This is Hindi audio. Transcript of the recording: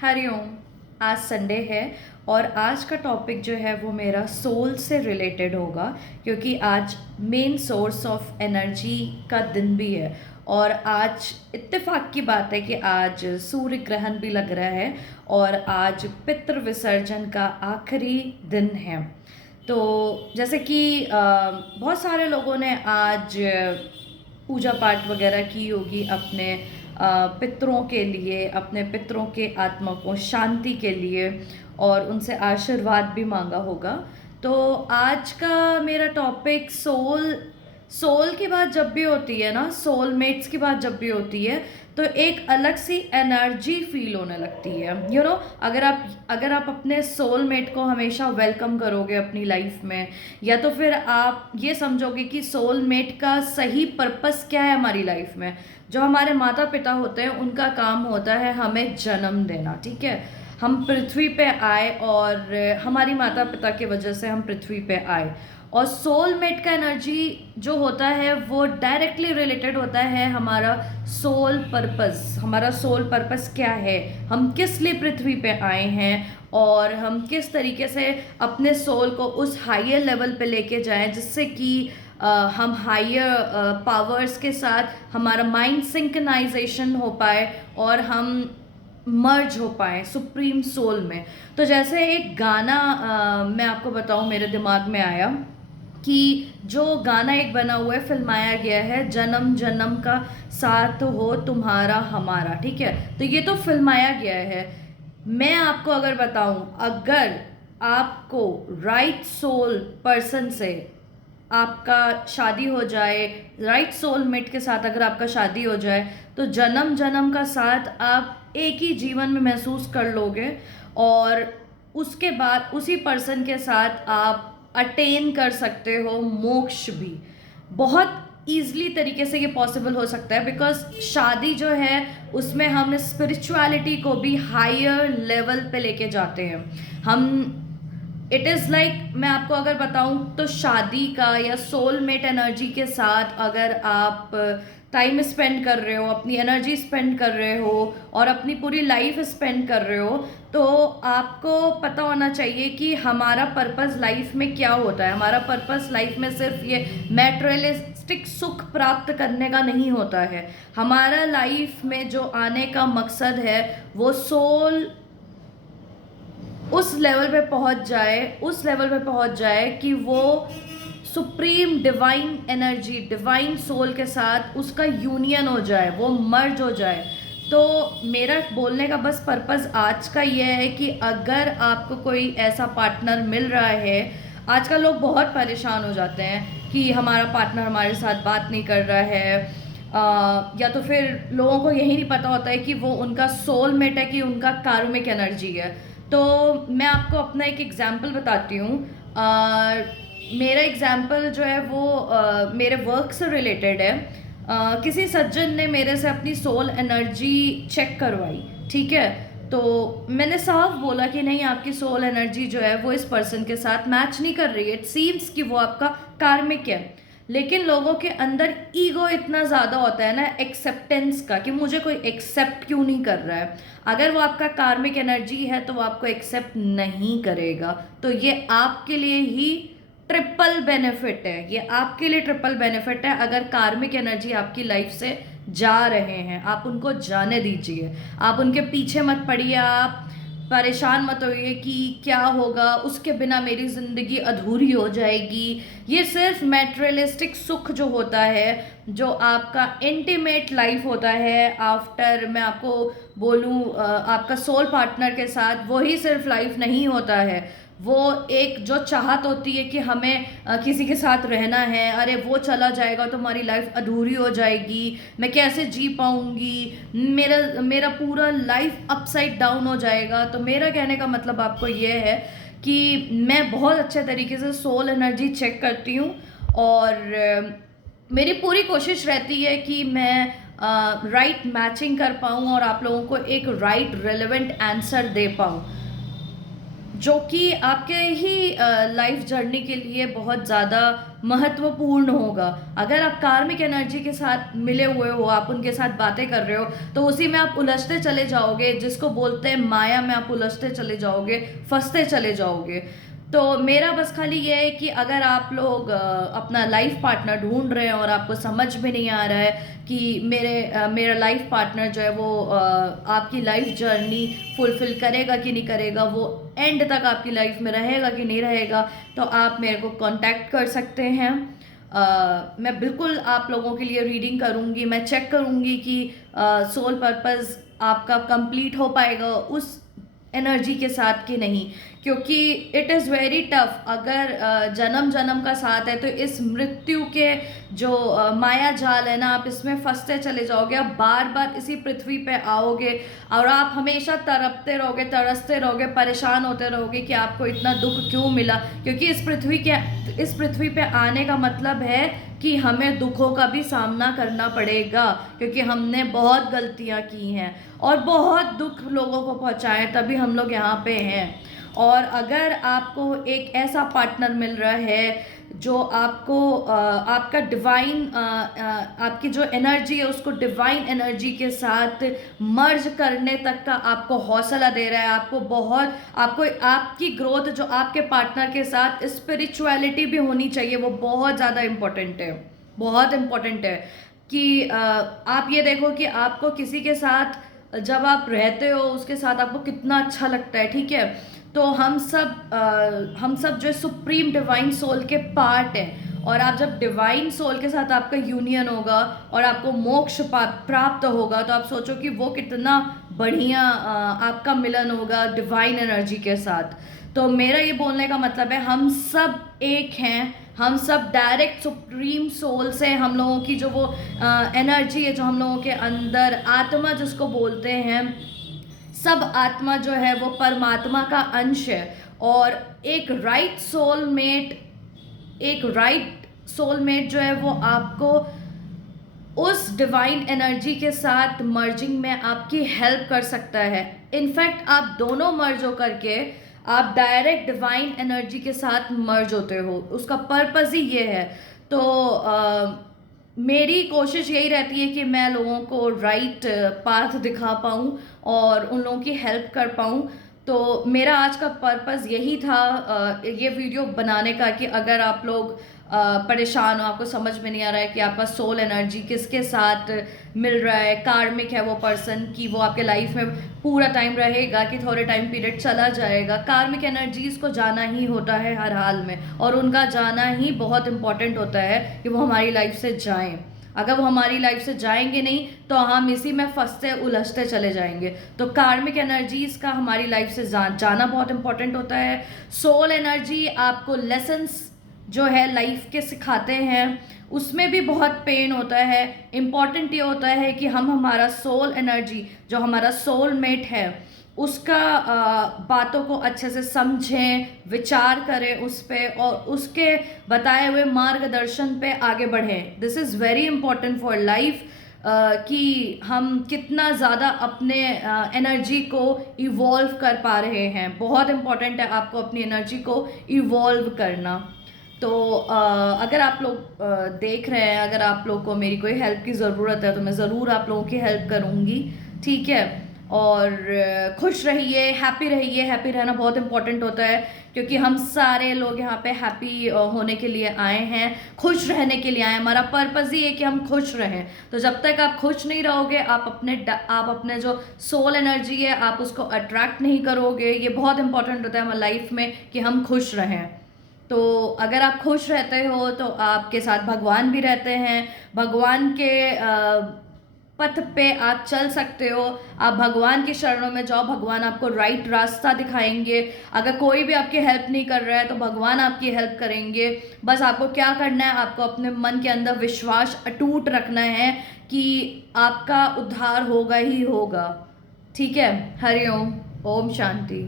हरिओम। आज संडे है और आज का टॉपिक जो है वो मेरा सोल से रिलेटेड होगा, क्योंकि आज मेन सोर्स ऑफ एनर्जी का दिन भी है। और आज इत्तेफाक की बात है कि आज सूर्य ग्रहण भी लग रहा है और आज पितृ विसर्जन का आखिरी दिन है। तो जैसे कि बहुत सारे लोगों ने आज पूजा पाठ वगैरह की होगी अपने पितरों के लिए, अपने पितरों के आत्मा को शांति के लिए, और उनसे आशीर्वाद भी मांगा होगा। तो आज का मेरा टॉपिक सोल की बात जब भी होती है ना, सोलमेट्स की बात जब भी होती है, तो एक अलग सी एनर्जी फील होने लगती है। अगर आप अपने सोलमेट को हमेशा वेलकम करोगे अपनी लाइफ में, या तो फिर आप ये समझोगे कि सोलमेट का सही पर्पस क्या है हमारी लाइफ में। जो हमारे माता पिता होते हैं उनका काम होता है हमें जन्म देना, ठीक है। हम पृथ्वी पे आए और हमारी माता पिता की वजह से हम पृथ्वी पे आए। और सोलमेट का एनर्जी जो होता है वो डायरेक्टली रिलेटेड होता है हमारा सोल पर्पस। हमारा सोल पर्पस क्या है, हम किस लिए पृथ्वी पे आए हैं, और हम किस तरीके से अपने सोल को उस हायर लेवल पे लेके जाएं जिससे कि हम हायर पावर्स के साथ हमारा माइंड सिंक्रोनाइजेशन हो पाए और हम मर्ज हो पाए सुप्रीम सोल में। तो जैसे एक गाना मैं आपको बताऊं, मेरे दिमाग में आया कि जो गाना एक बना हुआ है, फिल्माया गया है, जन्म जन्म का साथ हो तुम्हारा हमारा, ठीक है। तो ये तो फिल्माया गया है। मैं आपको अगर बताऊं, अगर आपको राइट सोल पर्सन से आपका शादी हो जाए, राइट सोलमेट के साथ अगर आपका शादी हो जाए, तो जन्म जन्म का साथ आप एक ही जीवन में महसूस कर लोगे। और उसके बाद उसी पर्सन के साथ आप अटेन कर सकते हो मोक्ष भी। बहुत ईजली तरीके से ये पॉसिबल हो सकता है, बिकॉज शादी जो है उसमें हम स्पिरिचुअलिटी को भी हायर लेवल पे लेके जाते हैं। हम इट इज़ लाइक, मैं आपको अगर बताऊं तो शादी का या सोलमेट एनर्जी के साथ अगर आप टाइम स्पेंड कर रहे हो, अपनी एनर्जी स्पेंड कर रहे हो और अपनी पूरी लाइफ स्पेंड कर रहे हो, तो आपको पता होना चाहिए कि हमारा पर्पस लाइफ में क्या होता है। हमारा पर्पस लाइफ में सिर्फ ये मैटेरियलिस्टिक सुख प्राप्त करने का नहीं होता है। हमारा लाइफ में जो आने का मकसद है वो सोल उस लेवल पे पहुंच जाए कि वो supreme divine energy, divine soul के साथ उसका यूनियन हो जाए, वो मर्ज हो जाए। तो मेरा बोलने का बस पर्पस आज का ये है कि अगर आपको कोई ऐसा पार्टनर मिल रहा है, आजकल लोग बहुत परेशान हो जाते हैं कि हमारा पार्टनर हमारे साथ बात नहीं कर रहा है, या तो फिर लोगों को यही नहीं पता होता है कि वो उनका सोलमेट है कि उनका कार्मिक एनर्जी है। तो मैं आपको अपना एक एग्जाम्पल बताती हूँ। मेरा एग्जाम्पल जो है वो मेरे वर्क से रिलेटेड है। किसी सज्जन ने मेरे से अपनी सोल एनर्जी चेक करवाई, ठीक है। तो मैंने साफ बोला कि नहीं, आपकी सोल एनर्जी जो है वो इस पर्सन के साथ मैच नहीं कर रही है। इट सीम्स कि वो आपका कार्मिक है। लेकिन लोगों के अंदर ईगो इतना ज़्यादा होता है ना, एक्सेप्टेंस का, कि मुझे कोई एक्सेप्ट क्यों नहीं कर रहा है। अगर वो आपका कार्मिक एनर्जी है तो वो आपको एक्सेप्ट नहीं करेगा। तो ये आपके लिए ही ट्रिपल बेनिफिट है, ये आपके लिए ट्रिपल बेनिफिट है। अगर कार्मिक एनर्जी आपकी लाइफ से जा रहे हैं, आप उनको जाने दीजिए, आप उनके पीछे मत पड़िए, आप परेशान मत होइए कि क्या होगा, उसके बिना मेरी ज़िंदगी अधूरी हो जाएगी। ये सिर्फ मैटेरियलिस्टिक सुख जो होता है, जो आपका इंटीमेट लाइफ होता है आफ्टर, मैं आपको बोलूँ, आपका सोल पार्टनर के साथ, वही सिर्फ लाइफ नहीं होता है। वो एक जो चाहत होती है कि हमें किसी के साथ रहना है, अरे वो चला जाएगा तो हमारी लाइफ अधूरी हो जाएगी, मैं कैसे जी पाऊँगी, मेरा मेरा पूरा लाइफ अपसाइड डाउन हो जाएगा। तो मेरा कहने का मतलब आपको ये है कि मैं बहुत अच्छे तरीके से सोल एनर्जी चेक करती हूँ, और मेरी पूरी कोशिश रहती है कि मैं राइट मैचिंग कर पाऊँ और आप लोगों को एक राइट रेलेवेंट आंसर दे पाऊँ। जो कि आपके ही लाइफ जर्नी के लिए बहुत ज़्यादा महत्वपूर्ण होगा। अगर आप कार्मिक एनर्जी के साथ मिले हुए हो, आप उनके साथ बातें कर रहे हो, तो उसी में आप उलझते चले जाओगे, जिसको बोलते हैं माया में आप उलझते चले जाओगे, फंसते चले जाओगे। तो मेरा बस खाली ये है कि अगर आप लोग अपना लाइफ पार्टनर ढूंढ रहे हैं और आपको समझ में नहीं आ रहा है कि मेरा लाइफ पार्टनर जो है वो आपकी लाइफ जर्नी फुलफिल करेगा कि नहीं करेगा, वो एंड तक आपकी लाइफ में रहेगा कि नहीं रहेगा, तो आप मेरे को कांटेक्ट कर सकते हैं। मैं बिल्कुल आप लोगों के लिए रीडिंग करूँगी, मैं चेक करूँगी कि सोल पर्पस आपका कंप्लीट हो पाएगा उस एनर्जी के साथ कि नहीं, क्योंकि इट इज़ वेरी टफ। अगर जन्म जन्म का साथ है तो इस मृत्यु के जो माया जाल है ना, आप इसमें फंसते चले जाओगे, आप बार बार इसी पृथ्वी पे आओगे और आप हमेशा तड़पते रहोगे, तरसते रहोगे, परेशान होते रहोगे कि आपको इतना दुख क्यों मिला। क्योंकि इस पृथ्वी पे आने का मतलब है कि हमें दुखों का भी सामना करना पड़ेगा, क्योंकि हमने बहुत गलतियां की हैं और बहुत दुख लोगों को पहुंचाए, तभी हम लोग यहाँ पे हैं। और अगर आपको एक ऐसा पार्टनर मिल रहा है जो आपको आपका डिवाइन आपकी जो एनर्जी है उसको डिवाइन एनर्जी के साथ मर्ज करने तक का आपको हौसला दे रहा है, आपको आपकी ग्रोथ जो आपके पार्टनर के साथ स्पिरिचुअलिटी भी होनी चाहिए, वो बहुत ज़्यादा इम्पोर्टेंट है, बहुत इम्पोर्टेंट है। कि आप ये देखो कि आपको किसी के साथ जब आप रहते हो उसके साथ आपको कितना अच्छा लगता है, ठीक है। तो हम सब जो सुप्रीम डिवाइन सोल के पार्ट हैं, और आप जब डिवाइन सोल के साथ आपका यूनियन होगा और आपको मोक्ष प्राप्त होगा, तो आप सोचो कि वो कितना बढ़िया आपका मिलन होगा डिवाइन एनर्जी के साथ। तो मेरा ये बोलने का मतलब है हम सब एक हैं, हम सब डायरेक्ट सुप्रीम सोल से, हम लोगों की जो वो एनर्जी है जो हम लोगों के अंदर आत्मा जिसको बोलते हैं, सब आत्मा जो है वो परमात्मा का अंश है। और एक राइट सोलमेट जो है वो आपको उस डिवाइन एनर्जी के साथ मर्जिंग में आपकी हेल्प कर सकता है। इनफैक्ट आप दोनों मर्ज होकर के आप डायरेक्ट डिवाइन एनर्जी के साथ मर्ज होते हो, उसका पर्पस ही ये है। तो मेरी कोशिश यही रहती है कि मैं लोगों को राइट पाथ दिखा पाऊँ और उन लोगों की हेल्प कर पाऊँ। तो मेरा आज का पर्पस यही था ये वीडियो बनाने का, कि अगर आप लोग परेशान हो, आपको समझ में नहीं आ रहा है कि आपका सोल एनर्जी किसके साथ मिल रहा है, कार्मिक है वो पर्सन, कि वो आपके लाइफ में पूरा टाइम रहेगा कि थोड़े टाइम पीरियड चला जाएगा। कार्मिक एनर्जीज को जाना ही होता है हर हाल में, और उनका जाना ही बहुत इंपॉर्टेंट होता है कि वो हमारी लाइफ से जाएं। अगर वो हमारी लाइफ से जाएंगे नहीं तो हम इसी में फंसते उलझते चले जाएंगे। तो कार्मिक एनर्जीज का हमारी लाइफ से जाना बहुत इंपॉर्टेंट होता है। सोल एनर्जी आपको लेसन्स जो है लाइफ के सिखाते हैं, उसमें भी बहुत पेन होता है। इम्पॉर्टेंट ये होता है कि हम हमारा सोल एनर्जी जो हमारा सोलमेट है उसका बातों को अच्छे से समझें, विचार करें उस पर, और उसके बताए हुए मार्गदर्शन पे आगे बढ़ें। This is very important for life, कि हम कितना ज़्यादा अपने एनर्जी को इवॉल्व कर पा रहे हैं। बहुत इम्पॉर्टेंट है आपको अपनी एनर्जी को इवॉल्व करना। तो अगर आप लोग देख रहे हैं, अगर आप लोग को मेरी कोई हेल्प की ज़रूरत है तो मैं ज़रूर आप लोगों की हेल्प करूँगी, ठीक है। और खुश रहिए, हैप्पी रहिए। हैप्पी रहना बहुत इंपॉर्टेंट होता है, क्योंकि हम सारे लोग यहाँ पे हैप्पी होने के लिए आए हैं, खुश रहने के लिए आए हैं। हमारा पर्पस ही है कि हम खुश रहें। तो जब तक आप खुश नहीं रहोगे, आप अपने जो सोल एनर्जी है आप उसको अट्रैक्ट नहीं करोगे। ये बहुत इंपॉर्टेंट होता है हमारी लाइफ में कि हम खुश रहें। तो अगर आप खुश रहते हो तो आपके साथ भगवान भी रहते हैं। भगवान के पथ पे आप चल सकते हो। आप भगवान की शरणों में जाओ, भगवान आपको राइट रास्ता दिखाएंगे। अगर कोई भी आपकी हेल्प नहीं कर रहा है तो भगवान आपकी हेल्प करेंगे। बस आपको क्या करना है, आपको अपने मन के अंदर विश्वास अटूट रखना है कि आपका उद्धार होगा ही होगा, ठीक है। हरि ओम, ओम शांति।